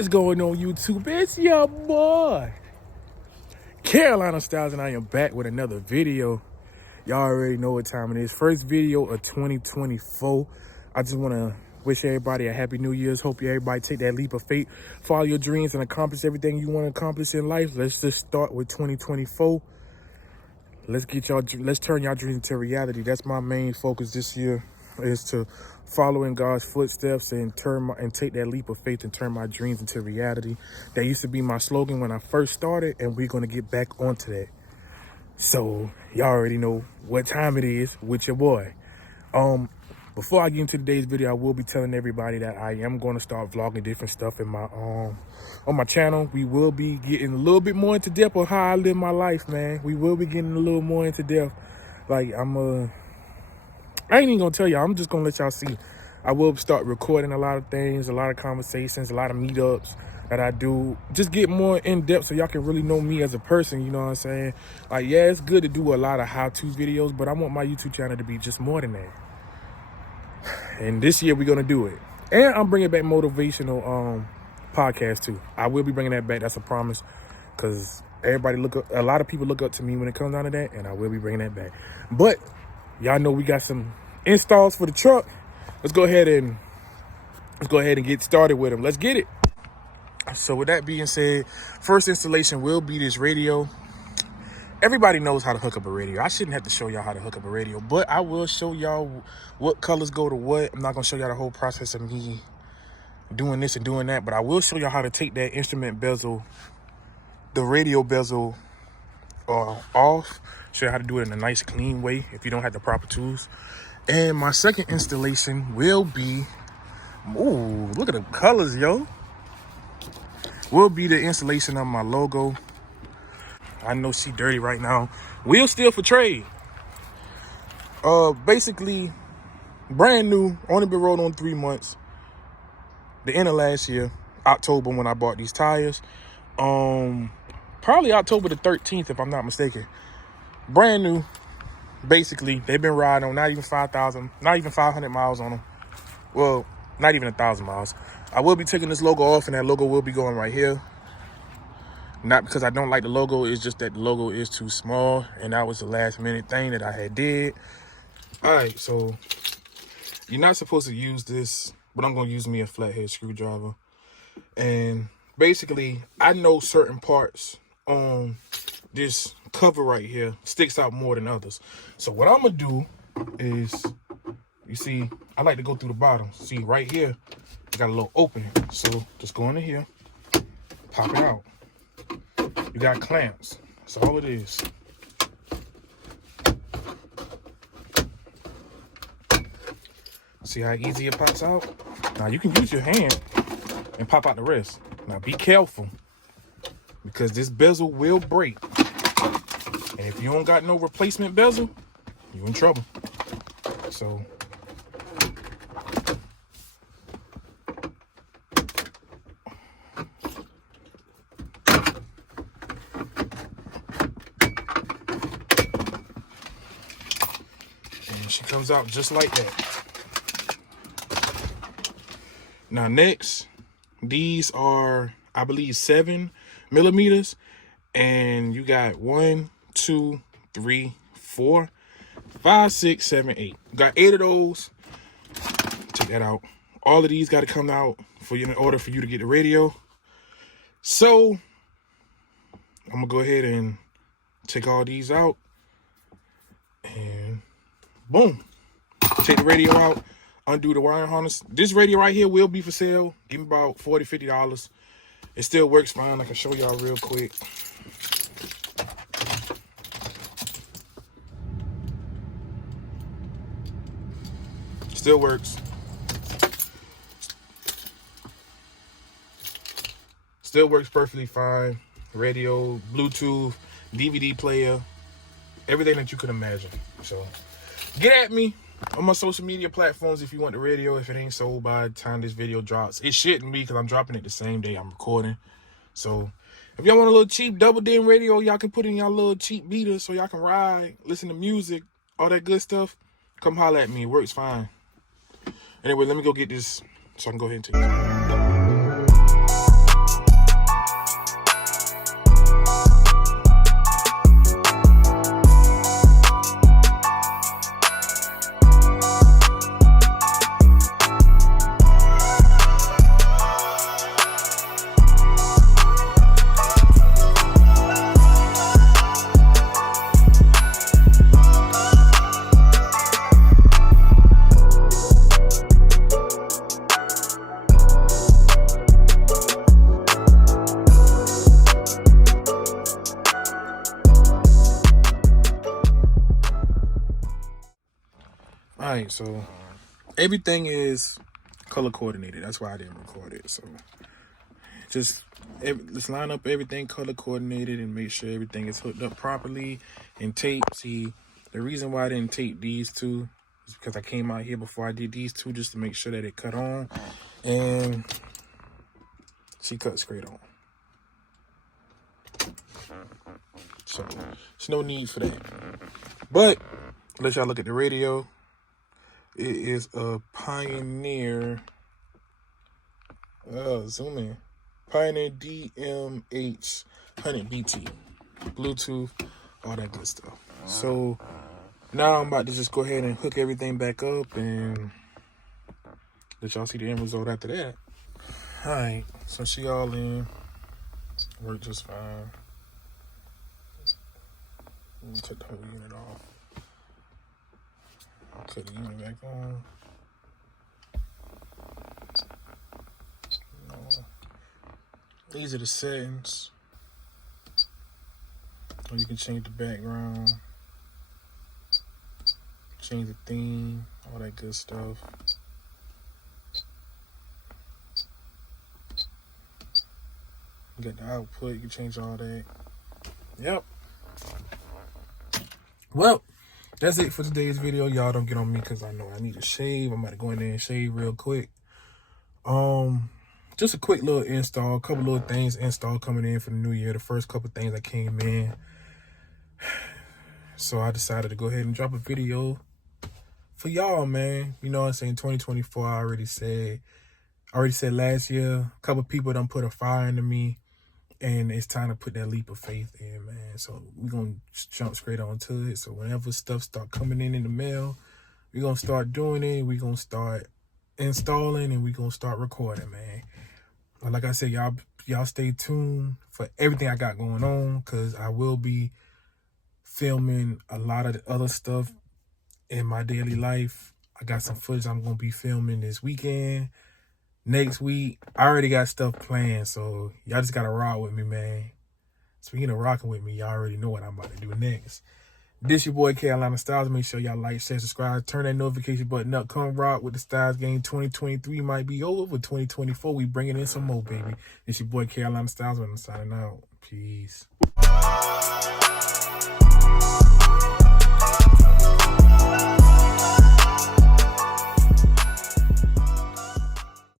What's going on, YouTube? It's your boy CarolinaStylez, and I am back with another video. Y'all already know what time it is. First video of 2024. I just want to wish everybody a happy New Year's. Hope everybody take that leap of faith, follow your dreams, and accomplish everything you want to accomplish in life. Let's just start with 2024. Let's turn y'all dreams into reality. That's my main focus this year, is to follow in God's footsteps and take that leap of faith and turn my dreams into reality. That used to be my slogan when I first started, and we're going to get back onto that. So y'all already know what time it is with your boy. Before I get into today's video, I will be telling everybody that I am going to start vlogging different stuff in my on my channel. We will be getting a little bit more into depth on how I live my life, man. We will be getting a little more into depth. Like I ain't even gonna tell y'all. I'm just gonna let y'all see. I will start recording a lot of things, a lot of conversations, a lot of meetups that I do. Just get more in depth so y'all can really know me as a person. You know what I'm saying? Like, yeah, it's good to do a lot of how-to videos, but I want my YouTube channel to be just more than that. And this year we're gonna do it. And I'm bringing back motivational podcast too. I will be bringing that back. That's a promise, because a lot of people look up to me when it comes down to that, and I will be bringing that back. But y'all know we got some installs for the truck. Let's go ahead and get started with them. Let's get it. So with that being said, first installation will be this radio. Everybody knows how to hook up a radio. I shouldn't have to show y'all how to hook up a radio, but I will show y'all what colors go to what. I'm not gonna show y'all the whole process of me doing this and doing that, but I will show y'all how to take that instrument bezel, the radio bezel, off. Show you how to do it in a nice clean way if you don't have the proper tools. And my second installation will be, ooh, look at the colors, yo. Will be the installation of my logo. I know she dirty right now. Wheel still for trade. Basically brand new, only been rolled on 3 months. The end of last year, October, when I bought these tires. Probably October the 13th, if I'm not mistaken. Brand new. Basically, they've been riding on not even 500 miles on them. Well, not even 1,000 miles. I will be taking this logo off, and that logo will be going right here. Not because I don't like the logo, it's just that the logo is too small, and that was the last minute thing that I had did. All right, so you're not supposed to use this, but I'm gonna use me a flathead screwdriver. And basically, I know certain parts on this cover right here sticks out more than others. So what I'm gonna do is, you see, I like to go through the bottom. See right here, I got a little opening. So just go into here, pop it out. You got clamps. That's all it is. See how easy it pops out? Now you can use your hand and pop out the rest. Now be careful, because this bezel will break. And if you don't got no replacement bezel, you in trouble. So she comes out just like that. Now next, these are, I believe, 7 millimeters, and you got 1, 2, 3, 4, 5, 6, 7, 8. Got 8 of those. Take that out. All of these got to come out in order for you to get the radio. So I'm gonna go ahead and take all these out, and boom, take the radio out, undo the wire harness. This radio right here will be for sale. Give me about $40, $50. It still works fine. I can show y'all real quick. Still works. Still works perfectly fine. Radio, Bluetooth, DVD player, everything that you could imagine. So get at me on my social media platforms if you want the radio. If it ain't sold by the time this video drops, it shouldn't be, because I'm dropping it the same day I'm recording. So if y'all want a little cheap double din radio, y'all can put in y'all little cheap beater so y'all can ride, listen to music, all that good stuff, come holler at me. It works fine. Anyway, let me go get this so I can go ahead and take it. All right, so everything is color coordinated. That's why I didn't record it. So just let's line up everything color coordinated and make sure everything is hooked up properly and taped. See, the reason why I didn't tape these two is because I came out here before I did these two just to make sure that it cut on, and she cut straight on. So there's no need for that. But let y'all look at the radio. It is a Pioneer. Zoom in. Pioneer DMH 100BT. Bluetooth, all that good stuff. So now I'm about to just go ahead and hook everything back up and let y'all see the end result after that. Alright, so she all in. Worked just fine. Cut the whole unit off. Cut the unit back on. These are the settings. So you can change the background, change the theme, all that good stuff. You got the output, you can change all that. Yep. Well, that's it for today's video. Y'all don't get on me because I know I need a shave. I'm about to go in there and shave real quick. Just a quick little install, a couple little things installed coming in for the new year. The first couple things that came in. So I decided to go ahead and drop a video for y'all, man. You know what I'm saying? 2024, I already said last year, a couple people done put a fire into me, and it's time to put that leap of faith in, man. So we're going to jump straight onto it. So whenever stuff start coming in the mail, we're going to start doing it. We're going to start installing, and we're going to start recording, man. Like I said, y'all stay tuned for everything I got going on, because I will be filming a lot of the other stuff in my daily life. I got some footage I'm going to be filming this weekend, next week. I already got stuff planned, so y'all just got to rock with me, man. Speaking of rocking with me, y'all already know what I'm about to do next. This your boy, CarolinaStylez. Make sure y'all like, share, subscribe, turn that notification button up. Come rock with the Styles game. 2023 might be over, but 2024, we bringing in some more, baby. This your boy, CarolinaStylez, and I'm signing out. Peace.